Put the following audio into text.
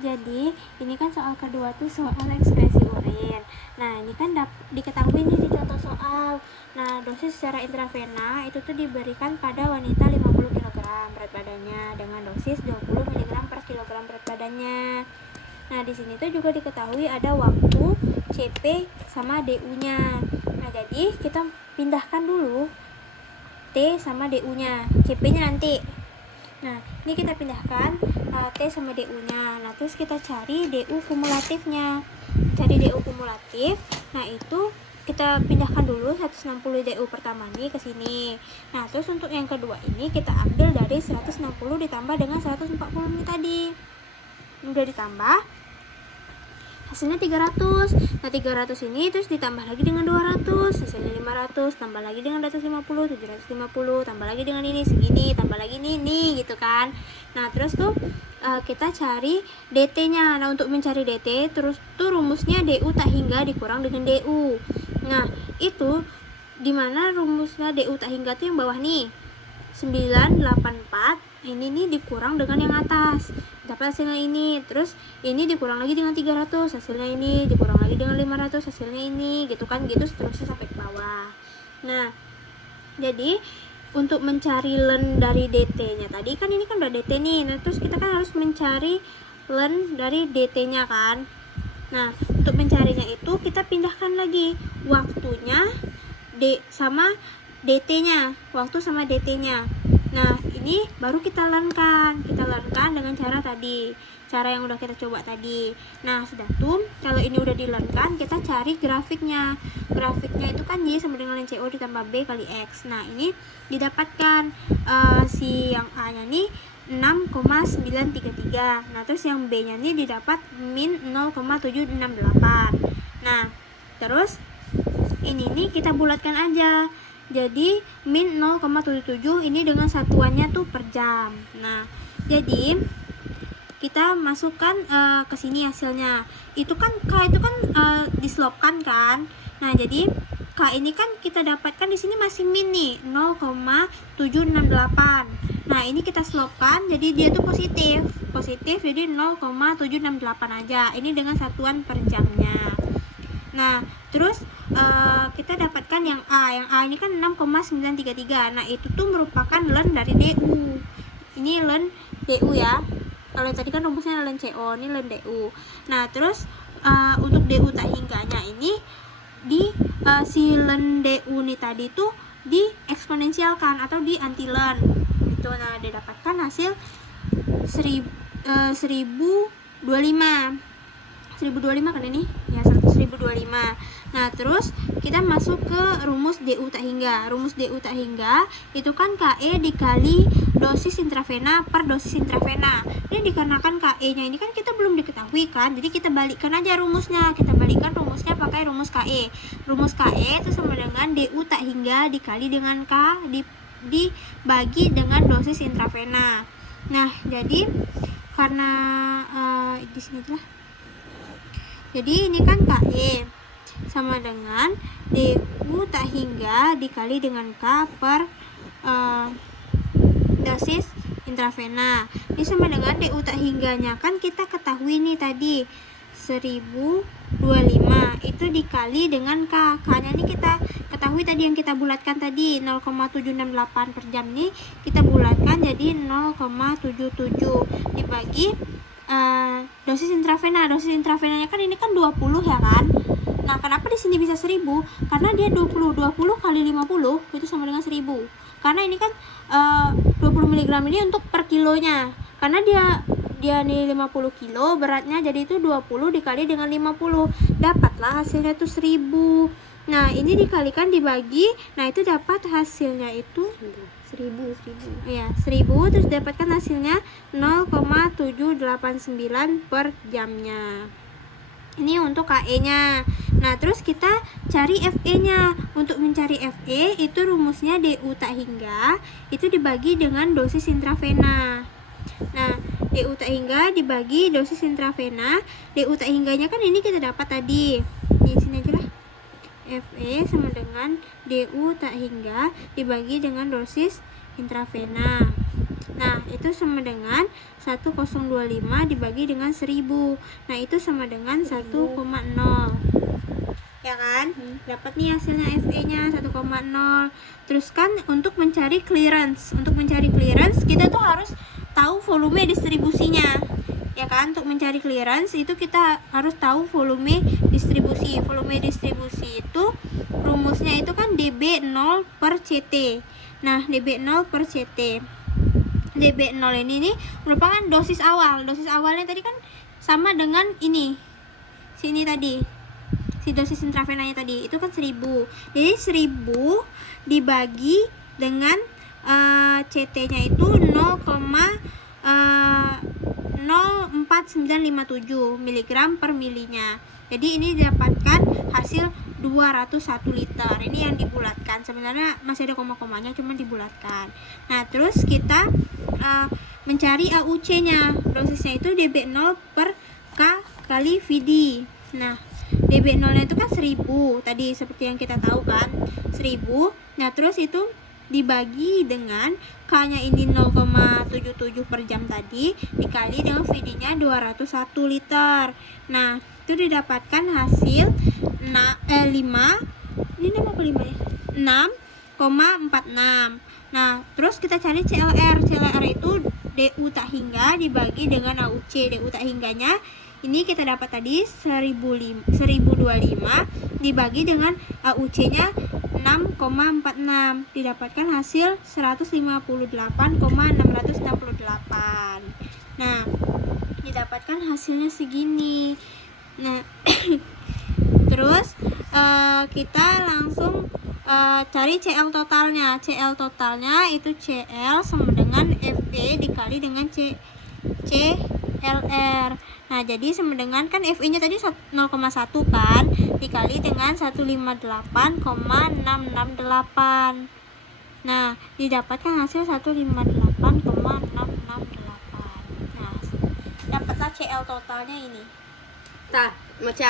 Jadi ini kan soal kedua tuh soal ekspresi urin. Nah ini kan diketahui nih di contoh soal. Nah dosis secara intravena itu tuh diberikan pada wanita 50 kg berat badannya dengan dosis 20 mg per kilogram berat badannya. Nah di sini tuh juga diketahui ada waktu CP sama DU-nya. Nah jadi kita pindahkan dulu T sama DU-nya, CP-nya nanti. Nah, ini kita pindahkan T sama DU-nya. Nah, terus kita cari DU kumulatifnya. Cari DU kumulatif. Nah, itu kita pindahkan dulu 160 DU pertama nih ke sini. Nah, terus untuk yang kedua ini kita ambil dari 160 ditambah dengan 140 ini tadi. Udah ditambah, hasilnya 300. Nah 300 ini terus ditambah lagi dengan 200, hasilnya 500, tambah lagi dengan 250, 750, tambah lagi dengan ini segini, tambah lagi ini gitu kan. Nah terus tuh kita cari DT nya. Nah untuk mencari DT terus tuh rumusnya DU tak hingga dikurang dengan DU. Nah itu dimana rumusnya DU tak hingga tuh yang bawah nih 984, ini nih dikurang dengan yang atas, dapat hasilnya ini. Terus ini dikurang lagi dengan 300, hasilnya ini, dikurang lagi dengan 500, hasilnya ini, gitu kan, gitu seterusnya sampai ke bawah. Nah jadi untuk mencari len dari DT nya tadi kan ini kan udah DT nih. Nah terus kita kan harus mencari len dari DT nya kan. Nah untuk mencarinya itu kita pindahkan lagi waktunya sama DT nya, waktu sama DT nya. Nah ini baru kita lenkan dengan cara tadi, cara yang udah kita coba tadi. Nah sudah tuh, kalau ini udah dilenkan, kita cari grafiknya. Grafiknya itu kan Y sama dengan ln CO ditambah B kali X. Nah ini didapatkan si yang A nya nih 6,933. Nah terus yang B nya nih didapat min 0,768. Nah terus ini nih kita bulatkan aja. Jadi min 0,77 ini dengan satuannya tuh per jam. Nah jadi kita masukkan ke sini hasilnya. Itu kan K itu kan dislopkan kan. Nah jadi K ini kan kita dapatkan di sini masih min nih 0,768. Nah ini kita slopkan jadi dia tuh positif jadi 0,768 aja. Ini dengan satuan per jamnya. Nah terus kita dapatkan yang A ini kan 6,933. Nah itu tuh merupakan len dari DU. Ini len DU ya. Kalau tadi kan rumusnya len CO, ini len DU. Nah terus untuk DU tak hingganya ini di si len DU nih tadi tuh di eksponensialkan atau di antilen gitu. Nah didapatkan hasil 1025 kan ini ya, 1025. Nah terus kita masuk ke rumus DU tak hingga. Rumus DU tak hingga itu kan KE dikali dosis intravena per dosis intravena. Ini dikarenakan KE nya ini kan kita belum diketahui kan, jadi kita balikkan aja rumusnya. Kita balikkan rumusnya pakai rumus KE. Rumus KE itu sama dengan DU tak hingga dikali dengan K dibagi dengan dosis intravena. Nah jadi karena di sini aja lah. Jadi ini kan KE sama dengan DU tak hingga dikali dengan K per dosis intravena. Ini sama dengan DU tak hingganya kan kita ketahui nih tadi 1025 itu dikali dengan K. K-nya ini kita ketahui tadi yang kita bulatkan tadi 0,768 per jam nih kita bulatkan jadi 0,77 dibagi dosis intravena. Dosis intravenanya kan ini kan 20 ya kan. Nah kenapa di sini bisa 1000? Karena dia 20 kali 50 itu sama dengan 1000. Karena ini kan 20 mg ini untuk per kilonya. Karena dia nih 50 kilo beratnya, jadi itu 20 dikali dengan 50. Dapatlah hasilnya itu 1000. Nah ini dikalikan dibagi, nah itu dapat hasilnya itu 1000 ya 1000. Terus dapatkan hasilnya 0,789 per jamnya. Ini untuk KE nya. Nah terus kita cari FE nya. Untuk mencari FE itu rumusnya DU tak hingga itu dibagi dengan dosis intravena. Nah DU tak hingga dibagi dosis intravena. DU tak hingganya kan ini kita dapat tadi di sini aja lah. FE sama dengan DU tak hingga dibagi dengan dosis intravena. Nah, itu sama dengan 1025 dibagi dengan 1000. Nah, itu sama dengan 1,0. Ya kan? Dapat nih hasilnya FE-nya 1,0. Terus kan untuk mencari clearance. Untuk mencari clearance kita tuh harus tahu volume distribusinya. Ya kan? Untuk mencari clearance itu kita harus tahu volume distribusi. Volume distribusi itu rumusnya itu kan dB0 per CT. Nah, dB0 per CT. dB0 ini nih merupakan dosis awal. Dosis awalnya tadi kan sama dengan ini. Sini tadi. Si dosis intravenanya tadi itu kan 1000. Jadi 1000 dibagi dengan CT-nya itu 0,04957 mg per milinya. Jadi ini didapatkan hasil 201 liter. Ini yang dibulatkan. Sebenarnya masih ada koma-komanya, cuma dibulatkan. Nah, terus kita mencari AUC-nya. Dosisnya itu dB0 per K kali VD. Nah, dB0-nya itu kan 1000 tadi seperti yang kita tahu kan, 1000. Nah, terus itu dibagi dengan K-nya ini 0,77 per jam tadi dikali dengan VD-nya 201 liter. Nah, itu didapatkan hasil 5. Ini nama apa 5 ya? 6,46. Nah, terus kita cari CLR. CLR itu DU tak hingga dibagi dengan AUC. DU tak hingganya ini kita dapat tadi 1025 dibagi dengan AUC-nya 6,46. Didapatkan hasil 158,668. Nah, didapatkan hasilnya segini. Nah, terus kita langsung cari CL totalnya. CL totalnya itu CL sama dengan FE dikali dengan CLR. Nah, jadi sama dengan kan FE-nya tadi 0,1 kan dikali dengan 158,668. Nah, didapatkan hasil 158,668. Nah, dapatlah CL totalnya ini. Tah, Maca.